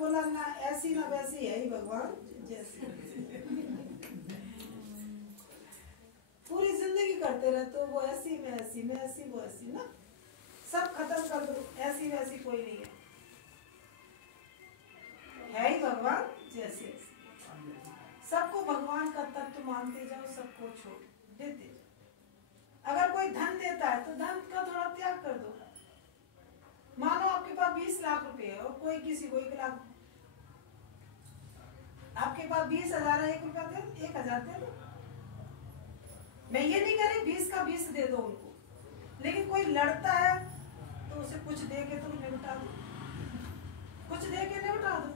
बोला ना ऐसी ना वैसी है ही भगवान जैसी। पूरी जिंदगी करते रहते हो वो ऐसी मैं ऐसी, मैं ऐसी वो ऐसी ना, सब खत्म कर दो, ऐसी वैसी कोई नहीं है ही भगवान जैसे। सबको भगवान का तत्व मानते जाओ, सबको छोड़ देते जाओ। अगर कोई धन देता है तो धन का थोड़ा त्याग कर दो। मानो आपके पास 20 लाख रुपए है और कोई किसी को 1 लाख, आपके पास 20,000 है, 1 रुपया दे, 1,000 दे दो। मैं ये नहीं कह रही 20 का 20 दे दो उनको, लेकिन कोई लड़ता है तो उसे कुछ दे के तुम निपटा दो, कुछ दे के निपटा दो।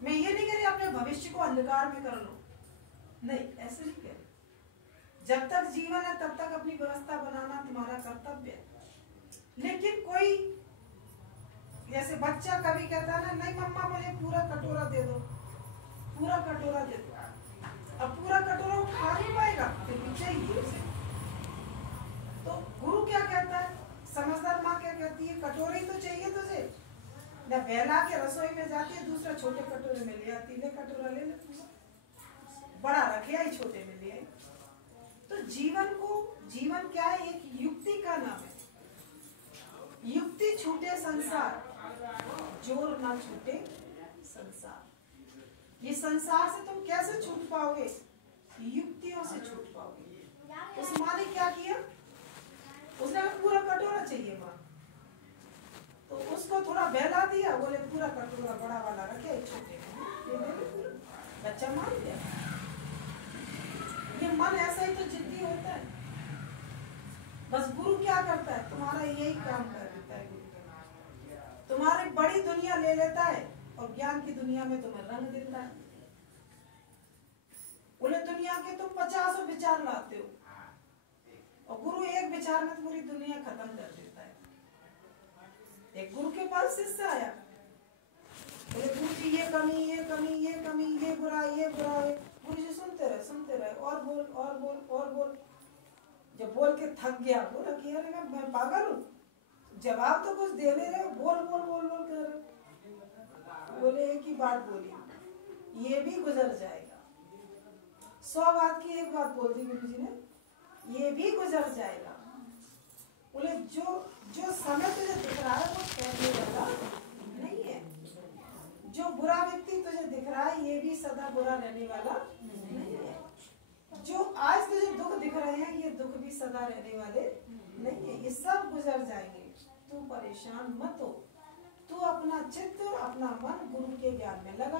मैं ये नहीं कह रही अपने भविष्य को अंधकार में कर लो, नहीं ऐसे नहीं कह रही। जब तक जीवन है तब तक अपनी व्यवस्था बनाना तुम्हारा कर्तव्य है। लेकिन कोई जैसे बच्चा कभी कहता है ना, नहीं मम्मा मुझे पूरा कटोरा दे दो, पूरा कटोरा दे दो। अब पूरा कटोरा वो खा नहीं पाएगा, फिर भी चाहिए उसे। तो गुरु क्या कहता है, समझदार माँ क्या कहती है, कटोरा ही तो चाहिए तुझे। न बहला के रसोई में जाती है, दूसरा छोटे कटोरे में ले आती है, कटोरा ले ले, बड़ा रखे आई छोटे में ले आई। तो जीवन क्या है, एक युक्ति का नाम है। युक्ति छूटे संसार, जोर ना छूटे संसार। ये संसार से तुम कैसे छूट पाओगे, युक्तियों से छूट पाओगे। उस माँ ने क्या किया, उसने पूरा कटोरा चाहिए माँ, तो उसको थोड़ा बहला दिया, बोले पूरा कटोरा बड़ा वाला रखे छोटे में, बच्चा मान गया। ये मन ऐसा ही तो जिद्दी होता है। बस गुरु क्या करता है, तुम्हारा यही काम कर देता है। गुरु तुम्हारी बड़ी दुनिया ले लेता है और ज्ञान की दुनिया में तुम्हें रंग देता है। बोले दुनिया के तुम 50 विचार लाते हो और गुरु एक विचार में पूरी दुनिया खत्म कर देता है। एक गुरु के पास शिष्य आया, बोले गुरु जी ये कमी, ये कमी, ये कमी, ये बुरा, ये बुरा है। गुरु जी सुनते रहे, और बोल और बोल और बोल। जब बोल के थक गया, बोला कि अरे मैं पागल हूँ, जवाब तो कुछ दे नहीं रहे, बोल बोल बोल बोल कर रहे। बोले एक ही बात बोली, ये भी गुजर जाएगा। 100 बात की एक बात बोल दी गुरु जी ने, ये भी गुजर जाएगा। बोले जो समय तुझे दिख रहा है वो कहने वाला नहीं है। जो बुरा व्यक्ति तुझे दिख रहा है ये भी सदा बुरा रहने वाला नहीं है। जो आज तुझे दुख दिख रहे हैं ये दुख भी सदा रहने वाले नहीं है, ये सब गुजर जाएंगे। तू परेशान मत हो, तू अपना चित्त अपना मन गुरु के ज्ञान में लगा।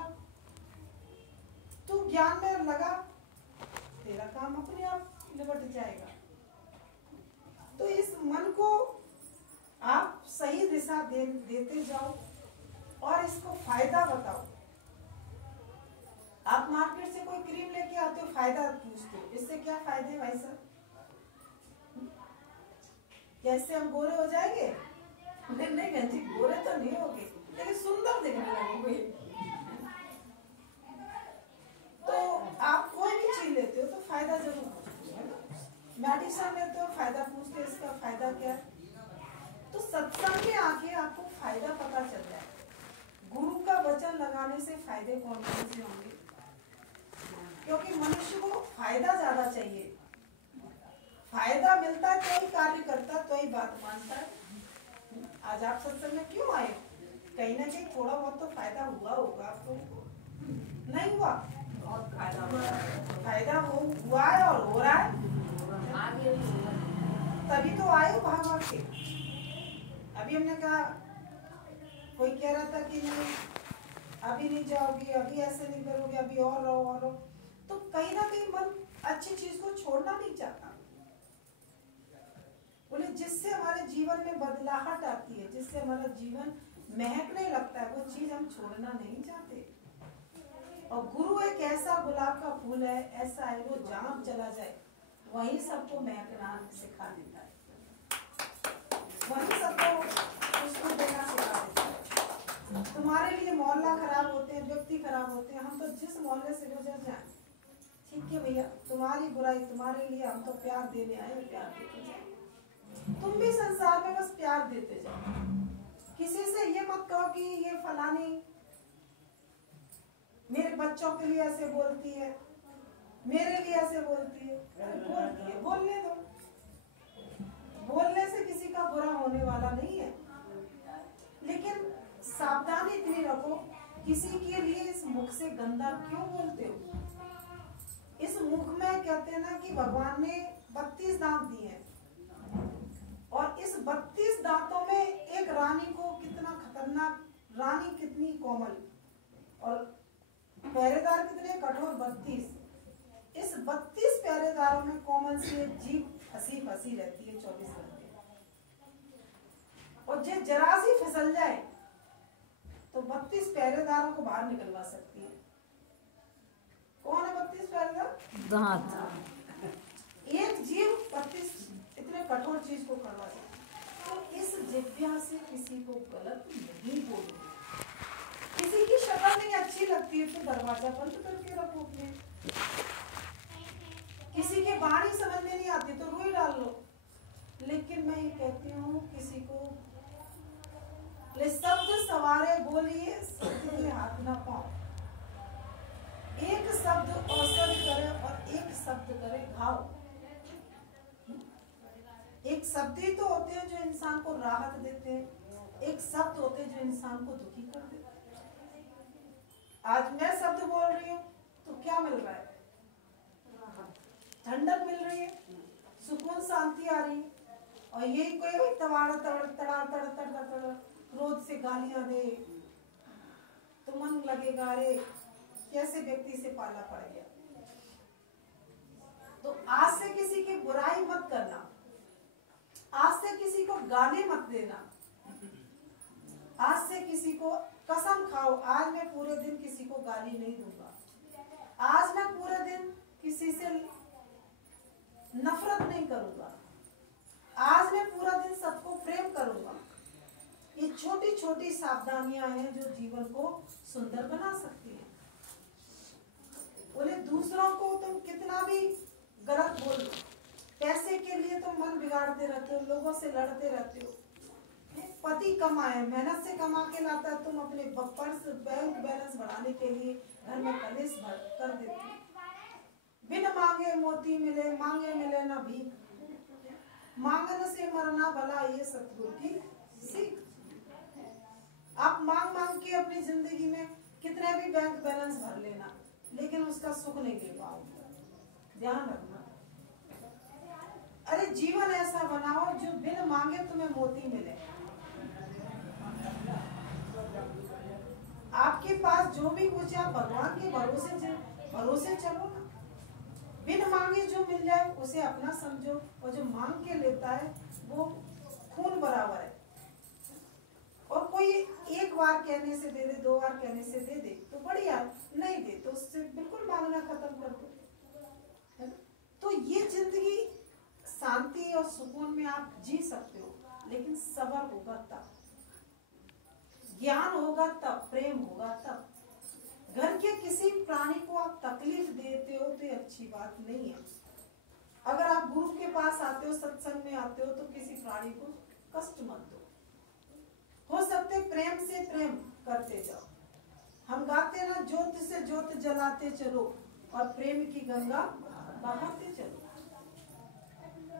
तू ज्ञान में लगा, तेरा काम अपने आप निपट जाएगा। तो इस मन को आप सही दिशा देते जाओ और इसको फायदा बताओ। आप मार्केट से कोई क्रीम लेके आते हो, फायदा पूछते हो, इससे क्या फायदे भाई साहब, क्या इससे हम गोरे हो जाएंगे? नहीं बहन जी, गोरे तो नहीं होगे लेकिन सुंदर दिखने लगोगे। तो आप कोई भी चीज लेते हो तो फायदा जरूर पूछते हो, है ना। मेडिसिन लेते हो फायदा पूछते हो, इसका फायदा क्या है। तो सत्संग में आके आपको फायदा पता चल जाए। गुरु का वचन लगाने से फायदे कौन कौन से होंगे, क्योंकि मनुष्य को फायदा ज्यादा चाहिए। फायदा मिलता है तो ही कार्य करता है, तो ही बात मानता है। आज आप सत्संग में क्यों आए, कहीं ना कहीं थोड़ा बहुत तो फायदा हुआ होगा आपको, नहीं हुआ? बहुत फायदा हुआ है और हो रहा है, तभी तो आए हो भाग भाग के। अभी हमने कहा, कोई कह रहा था कि नहीं अभी नहीं जाओगी, अभी ऐसे नहीं करोगे, अभी और रहो और रहो, तो कहीं ना कहीं मन अच्छी चीज को छोड़ना नहीं चाहता। बोले जिससे हमारे जीवन में बदलाहट आती है, जिससे हमारा जीवन महकने लगता है, वो चीज हम छोड़ना नहीं चाहते। और गुरु एक ऐसा गुलाब का फूल है, ऐसा है, वो जहाँ चला जाए वहीं सबको महकना सिखा देता है, वहीं सबको उसको देना सिखा देता है। तुम्हारे लिए मोहल्ला खराब होते हैं, व्यक्ति खराब होते हैं, हम तो जिस मोहल्ले से गुजर जाए, ठीक है भैया, तुम्हारी बुराई तुम्हारे लिए, हम तो प्यार देने आए, प्यार देते जाए। तुम भी संसार में बस प्यार देते जाओ। किसी से ये मत कहो कि फलानी मेरे बच्चों के लिए ऐसे बोलती है, मेरे लिए ऐसे बोलती है। बोलती है, बोलने दो। बोलने से किसी का बुरा होने वाला नहीं है, लेकिन सावधानी इतनी रखो, किसी के लिए इस मुख से गंदा क्यों बोलते हो। इस मुख में कहते हैं ना कि भगवान ने 32 दांत दिए हैं, और इस 32 दांतों में एक रानी को कितना खतरनाक, रानी कितनी कोमल और पहरेदार कितने कठोर, 32। इस 32 पहरेदारों में कोमल सी जीभ हंसी फंसी रहती है 24 घंटे, और जो जरा सी फिसल जाए तो 32 पहरेदारों को बाहर निकलवा सकती है। कौन है 32 पहरेदार? दांत। एक जीव 32 इतने कठोर चीज को करवा सकती है। तो इस जिह्वा से किसी को गलत नहीं बोलो। किसी की शक्ल नहीं अच्छी लगती है तो दरवाजा बंद करके रखो अपने। किसी के वाणी समझ में नहीं आती तो रुई डाल लो। लेकिन मैं ये कहती हूँ, किसी को शब्द सवारे बोलिए, सत्य के हाथ ना पाओ। एक शब्द औषध करे और एक शब्द करे घाव। एक शब्द ही तो होते हैं जो इंसान को राहत देते हैं, एक शब्द होते हैं जो इंसान को दुखी कर देते हैं। आज मैं शब्द बोल रही हूँ तो क्या मिल रहा है? ठंडक मिल रही है, सुकून शांति आ रही है। और यही कोई तवाड़ तड़ तड़ा तड़ तड़ तड़ रोज से गालियां दे तो मन लगेगा अरे कैसे व्यक्ति से पाला पड़ गया। तो आज से किसी की बुराई मत करना, आज से किसी को गाली मत देना, आज से किसी को कसम खाओ आज मैं पूरे दिन किसी को गाली नहीं दूंगा, आज मैं पूरे दिन किसी से नफरत नहीं करूंगा, आज मैं पूरा दिन सबको प्रेम करूंगा। ये छोटी छोटी सावधानियां हैं जो जीवन को सुंदर बना सकती हैं। बोले दूसरों को तुम कितना भी गलत बोल लो, पैसे के लिए तुम मन बिगाड़ते रहते हो, लोगों से लड़ते रहते हो। पति कमाए, मेहनत से कमा के लाता है, तुम अपने पर्स बैंक बैलेंस बढ़ाने के लिए घर में कलेश कर देते हो। बिन मांगे मोती मिले, मांगे मिले ना भीख, मांगने से मरना भला, ये सतगुरु की सीख। आप मांग मांग के अपनी जिंदगी में कितने भी बैंक बैलेंस भर लेना, लेकिन उसका सुख नहीं ले पाओगे। ध्यान रखना। अरे जीवन ऐसा बनाओ जो बिन मांगे तुम्हें मोती मिले। आपके पास जो भी कुछ है भगवान के भरोसे चलो ना। बिन मांगे जो मिल जाए उसे अपना समझो, और जो मांग के लेता है वो खून बराबर है। और कोई एक बार कहने से दे दे, 2 बार कहने से दे दे तो बढ़िया, नहीं दे तो उससे बिल्कुल मांगना खत्म कर दो। तो ये जिंदगी शांति और सुकून में आप जी सकते हो, लेकिन सब्र होगा तब, ज्ञान होगा तब, प्रेम होगा तब। घर के किसी प्राणी को आप तकलीफ देते हो तो ये अच्छी बात नहीं है। अगर आप गुरु के पास आते हो, सत्संग में आते हो, तो किसी प्राणी को कष्ट मत दो। हो सकते प्रेम से प्रेम करते जाओ। हम गाते ना, ज्योत से ज्योत जलाते चलो और प्रेम की गंगा बहाते चलो।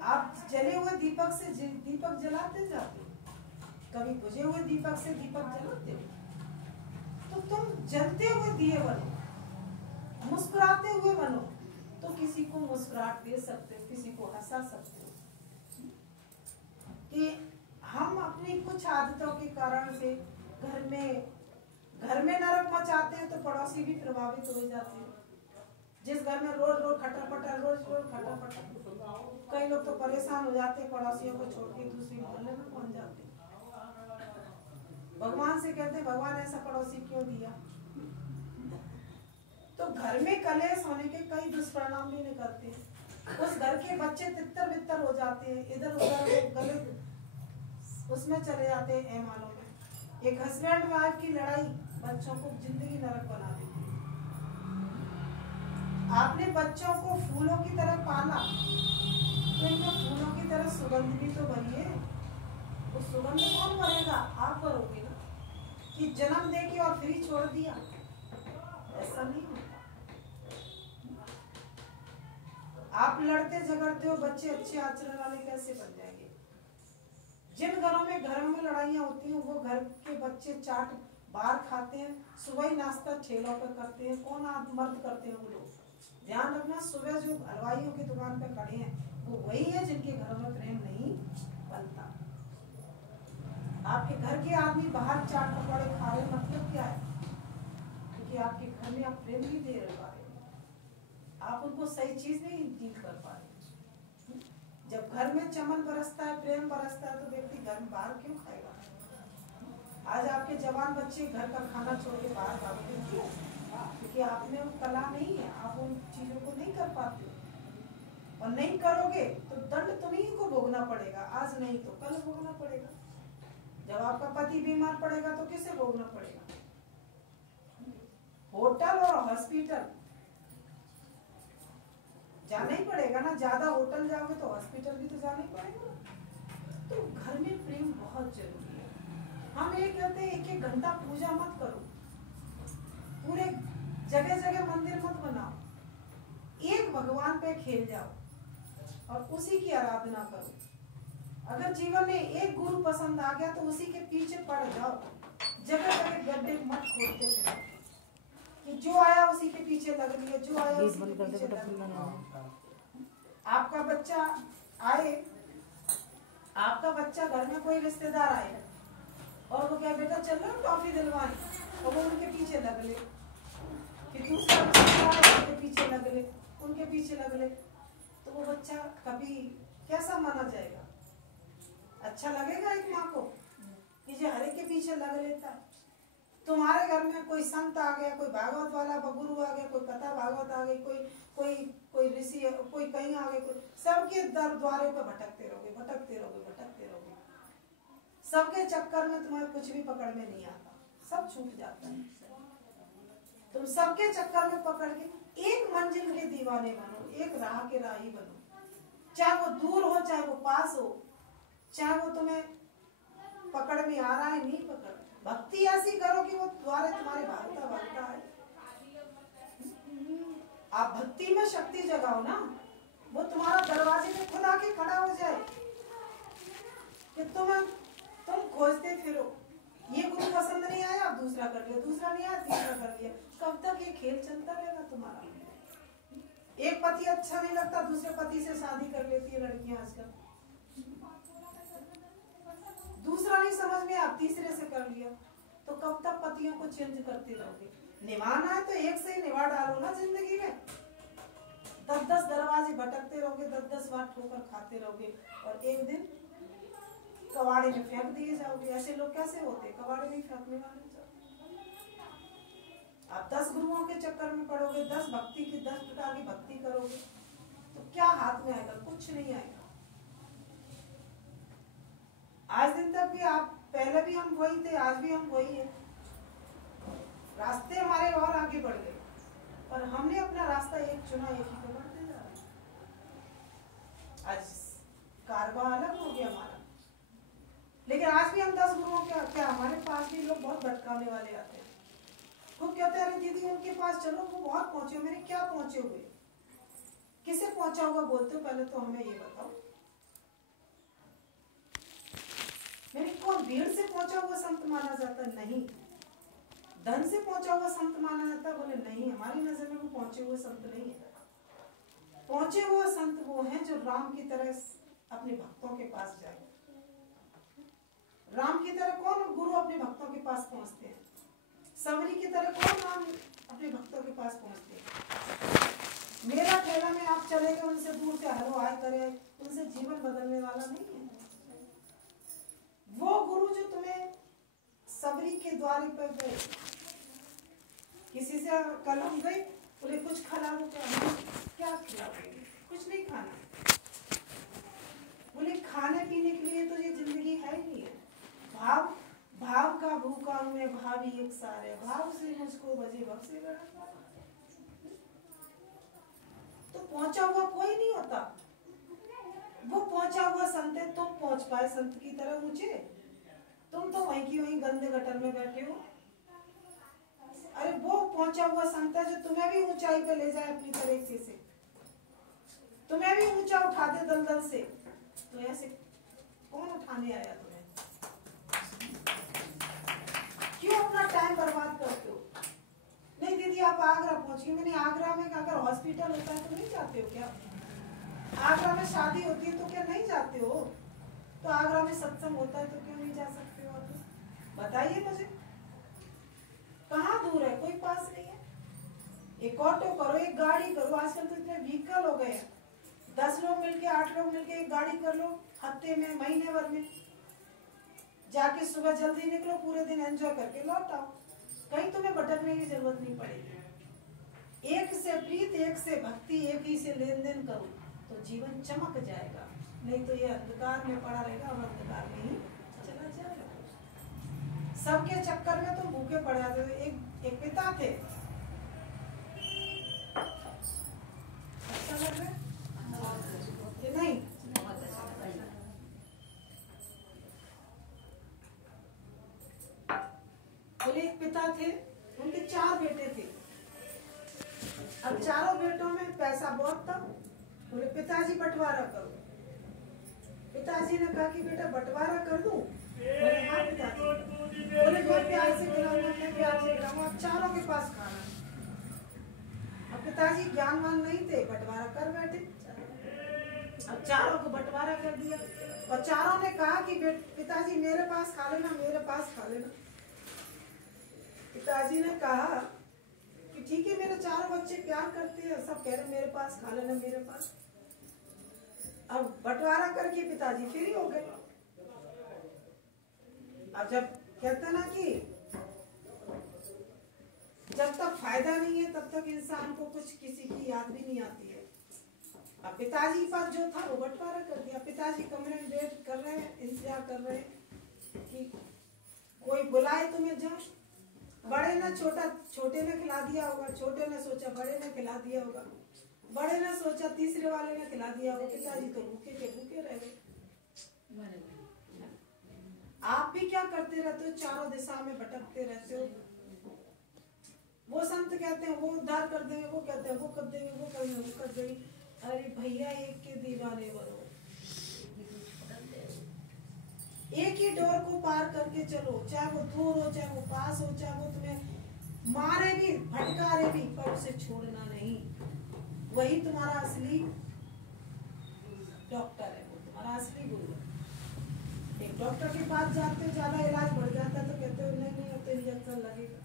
आप जले हुए दीपक से दीपक जलाते जाते हो, कभी बुझे हुए दीपक से दीपक जलाते हो। तो तुम जलते हुए दिए बनो, मुस्कुराते हुए बनो, तो किसी को मुस्कुराहट दे सकते हो, किसी को हंसा सकते हो। कि हम अपनी कुछ आदतों के कारण से घर में नरक मचाते हैं तो पड़ोसी भी प्रभावित हो जाते हैं। जिस घर में रोज रोज खटापटा, कई लोग तो परेशान हो जाते हैं, पड़ोसियों को छोड़ के दूसरी मोहल्ले में पहुंच जाते हैं। भगवान से कहते हैं भगवान ऐसा पड़ोसी क्यों दिया। तो घर में कलेश होने के कई दुष्परिणाम भी निकलते हैं। उस घर के बच्चे तितर बितर हो जाते हैं, इधर उधर गलत उसमें चले जाते हैं ऐमालों में। एक हस्बैंड वाइफ की लड़ाई बच्चों को जिंदगी नरक बना देती है। आपने बच्चों को फूलों की तरह पाला, तो इनमें फूलों की तरह सुगंध भी तो भरिए। उस सुगंध कौन भरेगा? आप भरोगे ना। कि जन्म दे के और फ्री छोड़ दिया, ऐसा नहीं होता। आप लड़ते झगड़ते हो, बच्चे अच्छे आचरण वाले कैसे बन जाएंगे? जिन घरों में लड़ाइयाँ होती हैं, वो घर के बच्चे चाट बाहर खाते हैं, सुबह ही नाश्ता ठेलों पर करते हैं। कौन मर्द करते हैं वो लोग? ध्यान रखना, सुबह जो हलवाइयों की दुकान पर खड़े हैं वो वही है जिनके घरों में प्रेम नहीं बनता। आपके घर के आदमी बाहर चाट पकौड़े खा रहे, मतलब क्या है? क्योंकि आपके घर में आप प्रेम नहीं दे पा रहे, आप उनको सही चीज नहीं डील कर पा रहे। जब घर में चमन बरसता है, प्रेम बरसता है, तो व्यक्ति घर में बाहर क्यों खाएगा? आज आपके जवान बच्चे घर का खाना छोड़ के बाहर भागते क्यों? क्योंकि आप में वो कला नहीं है, आप उन चीजों को नहीं कर पाते, और नहीं करोगे तो दंड तुम्हीं को भोगना पड़ेगा। आज नहीं तो कल भोगना पड़ेगा। जब आपका पति बीमार पड़ेगा तो किसे भोगना पड़ेगा? होटल और हॉस्पिटल जाना ही पड़ेगा ना। ज्यादा होटल जाओगे तो हॉस्पिटल भी तो जाना ही पड़ेगा। तो घर में प्रेम बहुत जरूरी है। हम ये कहते हैं 1-1 घंटा पूजा मत करो, पूरे जगह जगह मंदिर मत बनाओ, एक भगवान पे खेल जाओ और उसी की आराधना करो। अगर जीवन में एक गुरु पसंद आ गया तो उसी के पीछे पड़ जाओ। जगह जगह गड्ढे मत खोदते थे कि जो आया उसी के पीछे लग लिया, जो आया उसी के पीछे लग लिया। आपका बच्चा आए, आपका बच्चा घर में कोई रिश्तेदार आए और वो क्या बेटा चल रहा टॉफी दिलवाए, और वो उनके पीछे लग ले, कि दूसरा उनके पीछे लग ले, उनके पीछे लग ले, तो वो बच्चा कभी कैसा माना जाएगा? अच्छा लगेगा एक माँ को कि जो हर एक के पीछे लग लेता है? तुम्हारे घर में कोई संत आ गया, कोई भागवत वाला गुरु आ गया, कोई कथा भागवत आ गई, कोई ऋषि, कोई कहीं आ गए, कोई सबके द्वारे पर भटकते रहोगे, भटकते रहोगे, भटकते रहोगे। सबके चक्कर में तुम्हें कुछ भी पकड़ में नहीं आता, सब छूट जाता है। तुम सबके चक्कर में पकड़ के एक मंजिल के दीवाने बनो, एक राह के राही बनो। चाहे वो दूर हो, चाहे वो पास हो, चाहे वो तुम्हें पकड़ में आ रहा है नहीं पकड़। भक्ति ऐसी करो कि वो द्वारे तुम्हारे भागता भागता है। आप भक्ति में शक्ति जगाओ ना, वो तुम्हारा दरवाजे में खुद आके खड़ा हो जाए कि तुम खोजते फिरो। ये गुरु पसंद नहीं आया, आप दूसरा कर लिया, दूसरा नहीं आया, तीसरा कर लिया। कब तक ये खेल चलता रहेगा तुम्हारा? एक पति अच्छा नहीं लगता, दूसरे पति से शादी कर लेती है लड़कियां आजकल। दूसरा नहीं समझ में, आप तीसरे से कर लिया। तो कब तक पतियों को चेंज करते रहोगे? निभाना है तो एक से ही निभा डालो ना जिंदगी में। 10-10 दरवाजे भटकते रहोगे, 10-10 बार ठोकर खाते रहोगे, और एक दिन कबाड़े में फेंक दिए जाओगे। ऐसे लोग कैसे होते? कबाड़े में फेंकने वाले। आप 10 गुरुओं के चक्कर में पड़ोगे, 10 भक्ति की 10 प्रकार की भक्ति करोगे, तो क्या हाथ में आएगा? कुछ नहीं आएगा। आज दिन तक भी आप, पहले भी हम वही थे, आज भी हम वही है। रास्ते हमारे और आगे बढ़ गए, पर हमने अपना रास्ता एक चुना, एक ही को बढ़ते जा रहे। आज कारवा अलग हो गया हमारा, लेकिन आज भी हम 10 गुरुओं के क्या, हमारे पास भी लोग बहुत भटकाने वाले आते हैं। वो कहते हैं अरे दीदी उनके पास चलो, वो बहुत पहुंचे। मेरे क्या पहुंचे हुए? किसे पहुंचा हुआ बोलते हो? पहले तो हमें ये बताओ। मेरे को भीड़ से पहुंचा हुआ संत माना जाता? नहीं। धन से पहुंचा हुआ संत माना जाता? बोले नहीं, हमारी नजर में वो पहुंचे हुए संत नहीं है। पहुंचे हुए संत वो हैं जो राम की तरह अपने भक्तों के पास जाए। राम की तरह कौन गुरु अपने भक्तों के पास पहुंचते हैं? सबरी की तरह कौन राम अपने भक्तों के पास पहुंचते हैं? मेरा ठेला में आप चले गए, उनसे दूर से हेलो हाय करे, उनसे जीवन बदलने वाला नहीं है। वो गुरु जो तुम्हें सबरी के द्वारे पर गए, किसी से कल हम गए, बोले कुछ खिला दो, क्या खिलाओगे? कुछ नहीं खाना। बोले खाने पीने के लिए तो ये जिंदगी है ही नहीं है। भाव का भूखा हूं मैं, भावी एक सारे, भाव से मुझको बजे भव से लड़ा। तो पहुंचा हुआ कोई नहीं होता, वो पहुंचा हुआ संत है। तुम पहुंच पाए संत की तरह ऊंचे? तुम तो वहीं की वहीं गंदे गटर में बैठे हो। वो संत है जो तुम्हें भी ऊंचाई पे ले जाए अपनी तरीके से, तुम्हें भी ऊंचा उठा दे दलदल से। तो ऐसे कौन उठाने आया तुम्हें? क्यों अपना टाइम बर्बाद करते हो? नहीं दीदी आप आगरा पहुंची, मैंने आगरा में अगर हॉस्पिटल होता है तो नहीं जाते हो क्या? आगरा में शादी होती है तो क्या नहीं जाते हो? तो आगरा में सत्संग होता है तो क्यों नहीं जा सकते हो आप? बताइए मुझे, कहाँ दूर है? कोई पास नहीं है। एक ऑटो करो, एक गाड़ी करो, आजकल तो इतने व्हीकल हो गए हैं, 10 लोग मिलके 8 लोग मिलके एक गाड़ी कर लो, हफ्ते में महीने भर में जाके सुबह जल्दी निकलो, पूरे दिन एंजॉय करके लौट आओ, कहीं तुम्हें भटकने की जरूरत नहीं पड़ेगी। एक से प्रीत, एक से भक्ति, एक ही से लेन देन करो तो जीवन चमक जाएगा, नहीं तो ये अंधकार में पड़ा रहेगा और अंधकार में ही चला जाएगा। सबके चक्कर में तुम भूखे पड़ जाते हो। एक पिता थे, अच्छा लग रहा है नहीं? बोले एक पिता थे, उनके 4 बेटे थे। अब चारों बेटों में पैसा बहुत था। बोले पिताजी बंटवारा करो। पिताजी ने कहा कि बेटा बंटवारा कर दूं? बोले हाँ पिताजी। बोले मैं प्यार से खिलाऊंगा, मैं प्यार से खिलाऊंगा। अब चारों के पास खाना। अब पिताजी ज्ञानवान नहीं थे, बंटवारा कर बैठे। अब चारों को बंटवारा कर दिया और चारों ने कहा कि पिताजी मेरे पास खा लेना, मेरे पास खा लेना। पिताजी ने कहा कि ठीक है, मेरे 4 बच्चे प्यार करते हैं, सब कह रहे मेरे पास खा लेना, मेरे पास। अब बंटवारा करके पिताजी फ्री हो गए। अब जब कहते ना कि जब तक फायदा नहीं है तब तक इंसान को कुछ किसी की याद भी नहीं आती है। अब पिताजी के पास जो था वो बंटवारा कर दिया। पिताजी कमरे में वेट कर रहे हैं, इंतजार कर रहे हैं कि कोई बुलाए तुम्हें जाओ। बड़े ने छोटे ने खिला दिया होगा, छोटे ने सोचा बड़े ने खिला दिया होगा, बड़े ने सोचा तीसरे वाले ने खिला दिया होगा। पिताजी तो भूखे के भूखे रह गए। आप भी क्या करते रहते हो? चारों दिशा में भटकते रहते हो। वो संत कहते हैं वो उद्धार कर देंगे, वो कहते हैं वो कर देंगे, वो कर देंगे, वो कर देंगे। अरे भैया एक के दीवाने बनो, एक ही डोर को पार करके चलो, चाहे वो दूर हो, चाहे वो पास हो, चाहे वो तुम्हें मारे भी, भटकारे भी, पर उसे छोड़ना नहीं। वही तुम्हारा असली डॉक्टर है, वो तुम्हारा असली गुरु है। एक डॉक्टर के पास जाते हो, ज्यादा इलाज बढ़ जाता है तो कहते हो नहीं नहीं अब तो इंजेक्शन लगेगा,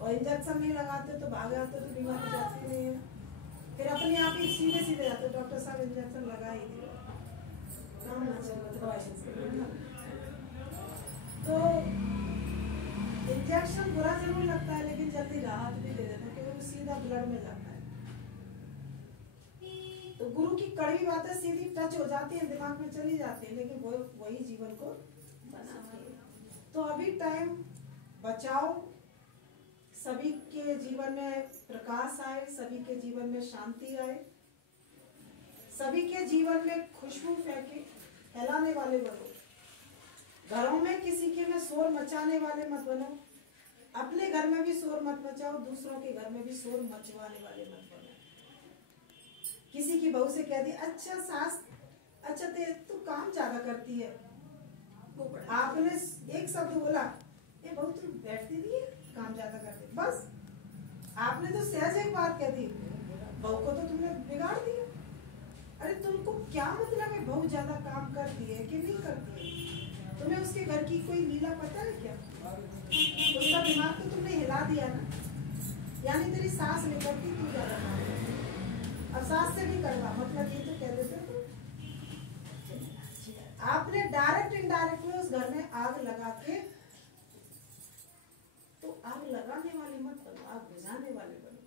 और इंजेक्शन नहीं लगाते तो भाग जाते तो बीमारी जाती नहीं है। फिर अपने आप ही सीधे सीधे जाते हो, डॉक्टर साहब इंजेक्शन लगा ही दिया। तो इंजेक्शन बुरा जरूर लगता है लेकिन जल्दी राहत भी दे देता है क्योंकि वो सीधा ब्लड में जाता है। तो गुरु की कड़वी बातें सीधी टच हो जाती है, दिमाग में चली जाती है, लेकिन वो वही जीवन को बनाती है। तो अभी टाइम बचाओ, सभी के जीवन में प्रकाश आए, सभी के जीवन में शांति आए, सभी के जीवन में खुशबू फैलाने वाले बनो। घरों में किसी के में शोर मचाने वाले मत बनो। अपने घर में भी शोर मत मचाओ, दूसरों के घर में भी शोर मचवाने वाले मत बनो। किसी की बहू से कह दी अच्छा सास, अच्छा तू काम ज्यादा करती है, आपने एक शब्द बोला, ये बहू तू बैठती नहीं है, काम ज्यादा करती, बस आपने तो सहज एक बात कह दी, बहू को तो तुमने बिगाड़ दिया। अरे तुमको क्या मतलब है बहू ज्यादा काम करती है कि नहीं करती है? तुम्हें उसके घर की कोई लीला पता है क्या? उसका दिमाग तो तुमने हिला दिया ना, यानी तेरी सास नहीं करती, तू ज्यादा काम करती। अब सास से भी करवा, मतलब ये तो कह देते हो आपने डायरेक्ट इनडायरेक्ट में उस घर में आग लगा के, तो आग लगाने वाले मत बनो, आग बुझाने वाले बनो।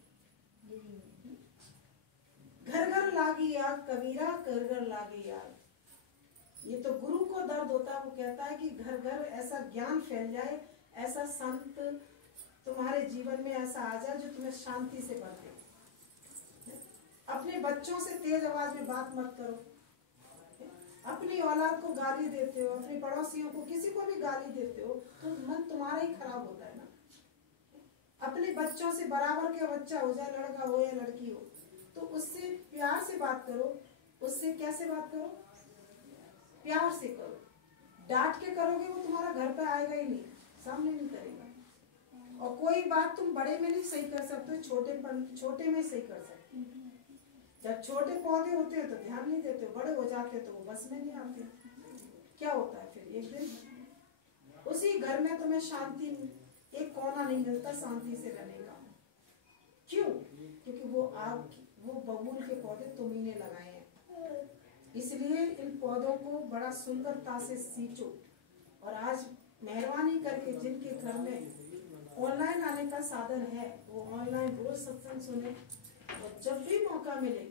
घर घर लागी आग कबीरा, घर घर लागी आग। ये तो गुरु को दर्द होता है, वो कहता है कि घर घर ऐसा ज्ञान फैल जाए, ऐसा संत तुम्हारे जीवन में ऐसा आ जाए जो तुम्हें शांति से भर दे। अपने बच्चों से तेज आवाज में बात मत करो। अपनी औलाद को गाली देते हो, अपने पड़ोसियों को, किसी को भी गाली देते हो तो मन तुम्हारा ही खराब होता है ना। अपने बच्चों से बराबर के बच्चा हो जाए, लड़का हो या लड़की हो, तो उससे प्यार से बात करो। उससे कैसे बात करो? प्यार से करो। डांट के करोगे वो तुम्हारा घर पे आएगा ही नहीं, सामने नहीं करेगा। और कोई बात तुम बड़े में नहीं सही कर सकते, छोटे में सही कर सकते। जब छोटे पौधे होते हैं तो ध्यान नहीं देते, बड़े हो जाते तो वो बस में नहीं आते। क्या होता है फिर? एक दिन उसी घर में तुम्हें शांति, एक कोना नहीं मिलता शांति से रहने का। क्यों? क्योंकि वो बबूल के पौधे तुम्ही ने लगाए हैं। इसलिए इन पौधों को बड़ा सुंदरता से सींचो। और आज मेहरबानी करके जिनके घर में ऑनलाइन आने का साधन है वो ऑनलाइन रोज सत्संग सुने, और जब भी मौका मिले